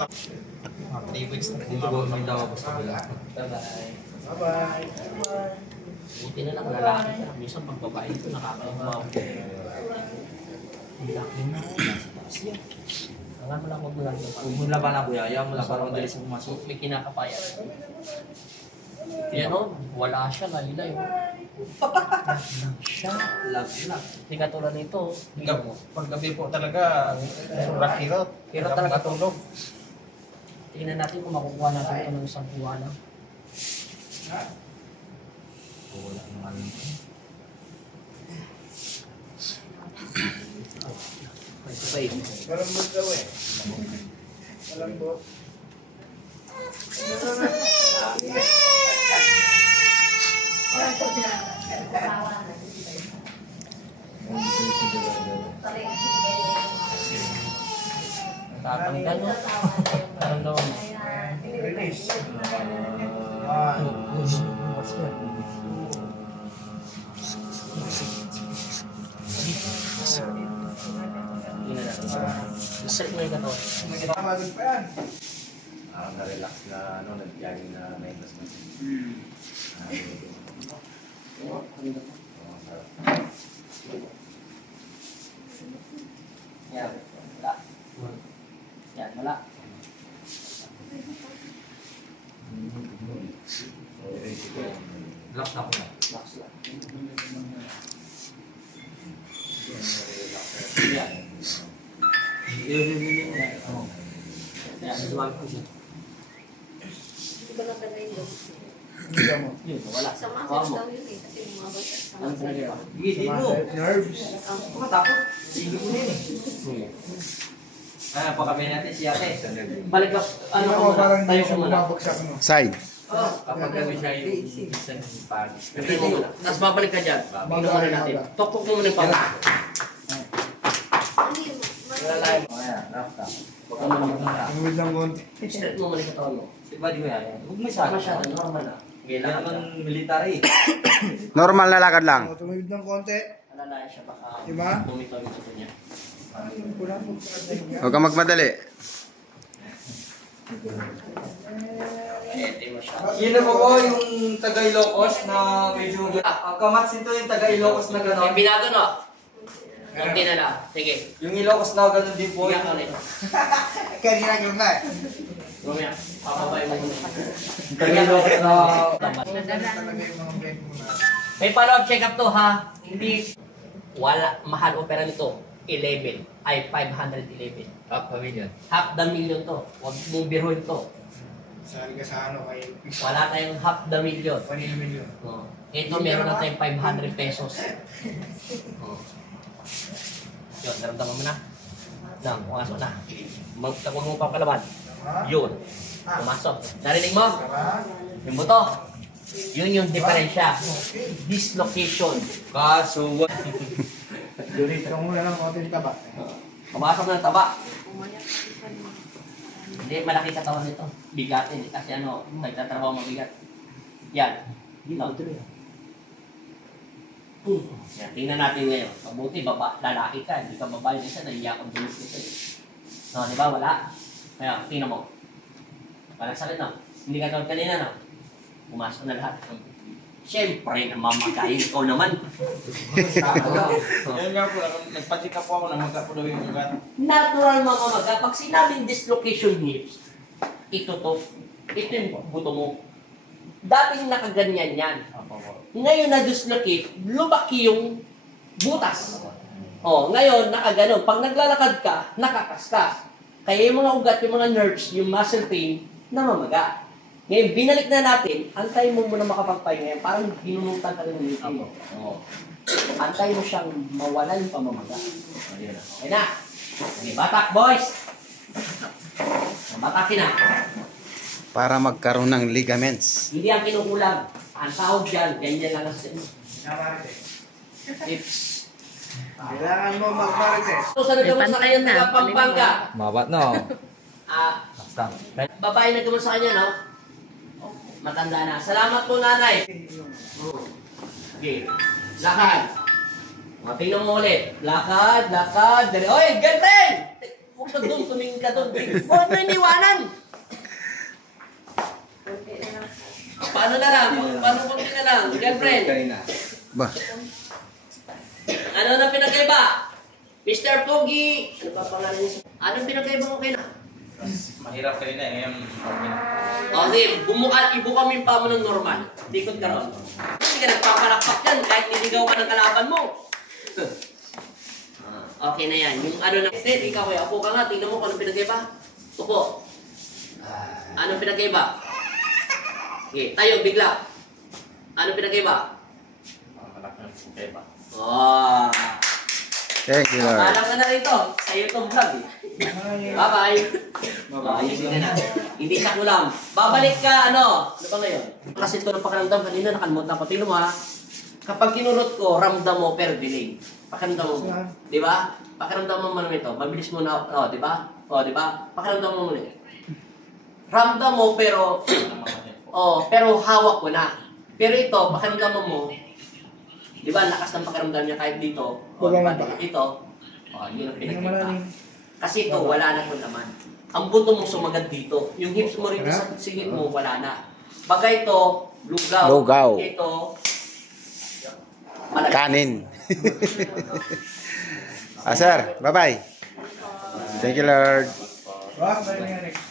3 weeks na Dito ko may tawag sa kabila. Bye-bye. Bye-bye. Buti na lang lalaki ka. Minsan pag babae ito nakakabaw. Ang laki na. Nasa taas yan. Alam mo lang, huwag mo lang yung Huwag mo laban na kuya, ayaw mo lang para madalis ang pumasok. may kinakapayan. Yan o, wala siya, lalilay. Lang siya. Love lang. Hindi katulad nito. Paggabi po talaga, sobrang hirot. Hirot talaga. Matulog. Tingnan natin kung makukuha natin ito ng isang buwan lang. Wala naman. Ito pa yun. Malambot daw eh. Malambot. Tatanggal mo. Parang daw mo. Release. What's that? Tingnan natin. Set mo yung gato. Magod pa yan. Na-relax na, nag-jogging na may investment. Yan. Wala. Yan, wala. Relax na ako na. Relax lang. Yan. Yan, nasuwag ko siya. Di ba lang talaga yun? Yun, wala. Sa mga Kuha mo. daw yun eh. Kasi mga bata sa Ano mga talaga ba? Hindi mo. Nerves. Matapos. Sige mo na yun eh. Pakabay natin si ate. Balik ka, ano Ano ka ko muna, parang tayo hindi ka siya muna. bumabagsak no? Side. Kapag kami siya yung isang pagis. Tayo ka muna. Tapos babalik ka dyan. Tingnan muna Maga, natin. maga. Tokpok mo muna yung pala. Ano yun? Lalay. O yan, rough ka. Huwag ka muna magmula. Tumawid ng konti. Straight mo muna yung katawan mo. Diba di mo yan? Huwag mo Saan isa. masyado, normal na. Kailangan naman military. Normal na lakad lang. Tumawid ng konti. Alalaya siya baka Diba? bumitaw yung sabi niya. Wala po pa. Huwag kang magmadali. Ete mo siya. Sino po po yung taga Ilocos na medyo... Kamats ito yung taga Ilocos na May gano'n. binago no? Hindi na lang. Sige. Yung Ilocos na gano'n din po. Bigyan ka ulit. Kanina yung na eh. Gumaya. Papabay mo muna. Taga Ilocos na... Talaga yung mga bed mo na. May follow-up check-up to ha. Hindi. Wala. Mahal opera nito. 11. Ay 511. Half a million. Half the million to. Huwag mong biruin to. Saan ka sa ano kay Wala tayong half the million. 1 million. Oh. Ito meron na tayong 500 pesos. Oh. Yun, naramdaman mo na. Nang, pumasok na. Huwag mo pang kalaban. Yun. Pumasok. Narinig mo? Yung buto. Yun yung diferensya. Dislocation. Kaso, Donate ka muna ng konti taba. Pumasok na ng taba. Umayak. Hindi, malaki katawan nito. Bigatin. Kasi ano, nagtatrabaho mabigat. Yan. Dito. Yan, tingnan natin ngayon. Mabuti, lalaki ka. Hindi ka babae. Isa, nahiya kang dulis nito eh. No, di ba? Wala. Kaya, tingnan mo. Walang sakit na. Hindi ka tawag kanina na. Pumasok na lahat. Siyempre, namamagayin. Ikaw naman. Yan nga po, nagpa-check up po ako na magkapulo yung ugat. Natural mamamaga. Pag sinabing dislocation hips, ito yung buto mo. Dating nakaganyan yan. Ngayon na-dislocate, lumaki yung butas. Oh, ngayon, nakaganon. Pag naglalakad ka, nakakaskas. Kaya yung mga ugat, yung mga nerves, yung muscle pain, namamaga. Ngayon, binalik na natin, antayin mo muna makapagpahinga. Parang ginunutan ka rin ng meeting. Oh. Antayin mo siyang mawala yung pamamaga. Okay na. Okay, batak, boys! Batakin na. Para magkaroon ng ligaments. Hindi ang kinukulang. Ang tawag dyan, ganyan lang ang It's... Kailangan mo mag-marites. So, sa nagkamot sa kanya, taga Pampanga. mabat no. Basta. Babae nagkamot sa kanya, no? Matanda na. Salamat po, nanay. Okay. Lakad. Tingnan mo ulit. Lakad, lakad. Oy, ganteng! Huwag ka doon, tumingin ka doon. Huwag mo iniwanan. Paano na lang? Paano konti na lang? Girlfriend? Ba? Ano na pinagkaiba? Mr. Pogi! Ano pa pangalan niya? Anong pinagkaiba mo kayo na? Mahirap ka rin eh. Ngayon, okay na. Okay, ibuka mo yung paa mo ng normal. Likod ka ron. Hindi ka nagpapalakpak yan kahit niligaw ka ng kalaban mo. Okay na yan. Yung ano na, ikaw eh, upo ka nga, tingnan mo kung anong pinagkaiba. Upo. Anong pinagkaiba? Okay, tayo, bigla. Anong pinagkaiba? Oh. Thank you, Lord. Alam ka na rito, sa YouTube vlog eh. Bye-bye. Ayusin na natin. Hindi siya kulam. Babalik ka, ano? Ano ba ngayon? Kasi ito ng pakiramdam kanina, nakalimutan ko. Tingnan mo ha. Kapag kinurot ko, ramdam mo per delay. Pakiramdam mo. Di ba? Pakiramdam mo man ito. Mabilis mo na, di ba? Di ba? Pakiramdam mo muna. Ramdam mo pero, pero hawak ko na. Pero ito, pakiramdam mo, di ba, lakas ng pakiramdam niya kahit dito. Diba, dito. Yun ang pinagkita. Kasi ito, wala na kung naman. Ang buto mo sumagad dito. Yung hips mo rin sa singit mo, wala na. Bagay ito, lugaw. Lugaw. Ito, malaki. Kanin. Sir, bye-bye. Thank you, Lord. Wah, bye, Eric.